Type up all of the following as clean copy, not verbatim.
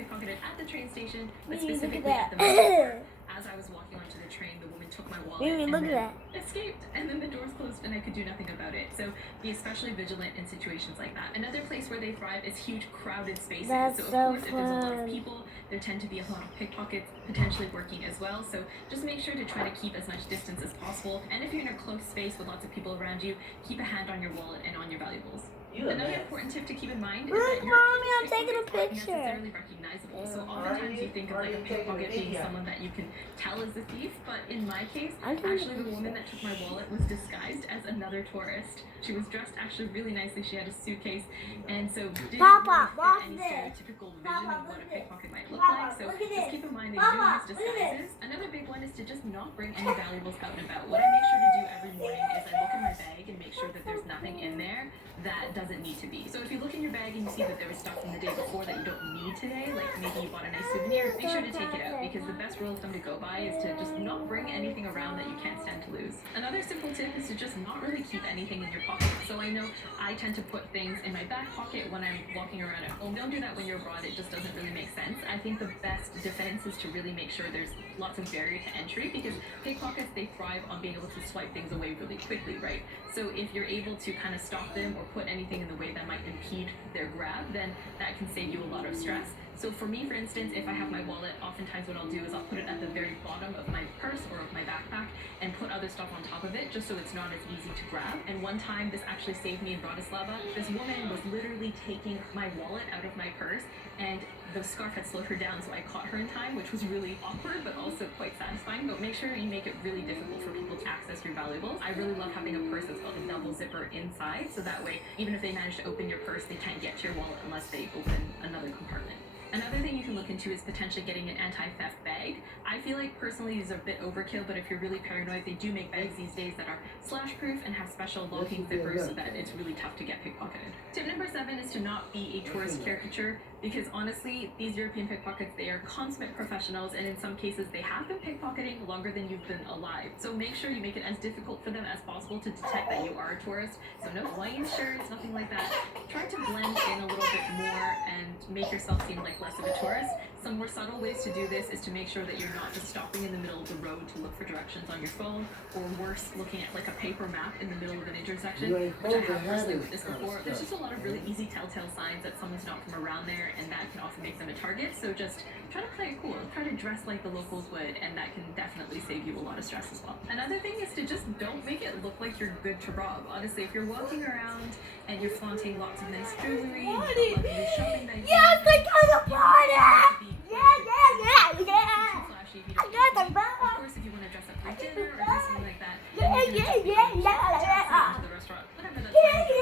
pickpocketed at the train station, but specifically at the Metro. As I was walking onto the train, the woman took my wallet and then escaped, and then the doors closed and I could do nothing about it. So be especially vigilant in situations like that. Another place where they thrive is huge crowded spaces. So of course, if there's a lot of people, there tend to be a lot of pickpockets potentially working as well. So just make sure to try to keep as much distance as possible. And if you're in a close space with lots of people around you, keep a hand on your wallet and on your valuables. Another important tip to keep in mind is that your I'm taking a picture. necessarily recognizable. So oftentimes you think of like a pickpocket being someone that you can tell is a thief, but in my case, actually the woman that took my wallet was disguised as another tourist. She was dressed actually really nicely. She had a suitcase, and so didn't Papa, really fit any stereotypical vision of what a pickpocket might look like. So just keep in mind they do use disguises. Another big one is to just not bring any valuables out and about. What I make sure to do every morning is I look in my bag and make sure that there's nothing in there that doesn't need to be. So if you look in your bag and you see that there was stuff from the day before that you don't need today, like maybe you bought a nice souvenir, make sure to take it out, because the best rule of thumb to go by is to just not bring anything around that you can't stand to lose. Another simple tip is to just not really keep anything in your pocket. So I know I tend to put things in my back pocket when I'm walking around at home. Don't do that when you're abroad, it just doesn't really make sense. I think the best defense is to really make sure there's lots of barrier to entry, because pickpockets, they thrive on being able to swipe things away really quickly, right? So if you're able to kind of stop them or put anything in the way that might impede their grab, then that can save you a lot of stress. So for me, for instance, if I have my wallet, oftentimes what I'll do is I'll put it at the very bottom of my purse or of my backpack and put other stuff on top of it, just so it's not as easy to grab. And one time, this actually saved me in Bratislava. This woman was literally taking my wallet out of my purse, and the scarf had slowed her down, so I caught her in time, which was really awkward, but also quite satisfying. But make sure you make it really difficult for people to access your valuables. I really love having a purse that's got a double zipper inside, so that way, even if they manage to open your purse, they can't get to your wallet unless they open another compartment. Another thing you can look into is potentially getting an anti-theft bag. I feel like personally these are a bit overkill, but if you're really paranoid, they do make bags these days that are slash-proof and have special locking zippers so that it's really tough to get pickpocketed. Tip number 7 is to not be a tourist caricature, because honestly, these European pickpockets, they are consummate professionals, and in some cases they have been pickpocketing longer than you've been alive. So make sure you make it as difficult for them as possible to detect that you are a tourist. So no Hawaiian shirts, nothing like that. Try to blend in a little bit more and make yourself seem like less of a tourist. Some more subtle ways to do this is to make sure that you're not just stopping in the middle of the road to look for directions on your phone, or worse, looking at like a paper map in the middle of an intersection, which I have personally witnessed before. There's just a lot of really easy telltale signs that someone's not from around there, and that can often make them a target. So just try to play it cool, try to dress like the locals would, and that can definitely save you a lot of stress as well. Another thing is to just don't make it look like you're good to rob. Honestly, if you're walking around and you're flaunting lots of nice jewelry, lovely shopping bags, yes, I got the party! Yeah. flashy if you I don't got the need to be. ball. Of course, if you want to dress up for dinner or do something like that, Yeah. to the restaurant, whatever that's like, you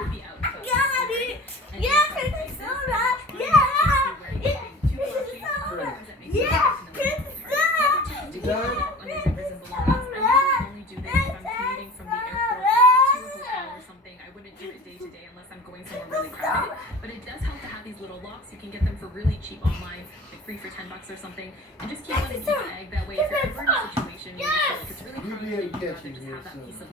will be out. Got it. And Yeah, in some it's cases, so there rough. are Yeah. wearing Yeah. anything too It's flashy, so or rough. that makes Yeah. you look in the It's middle of the party. To keep an eye on your zippers and belongings. I usually only do this if I'm commuting from the airport to a hotel or something. I wouldn't do it day to day unless I'm going somewhere really crowded. But it does help to have these little locks. You can get them for really cheap online, like free for $10 or something, and just keep one in your bag. That way, if you're ever in a situation where you feel like it's really crowded, you can just have that piece of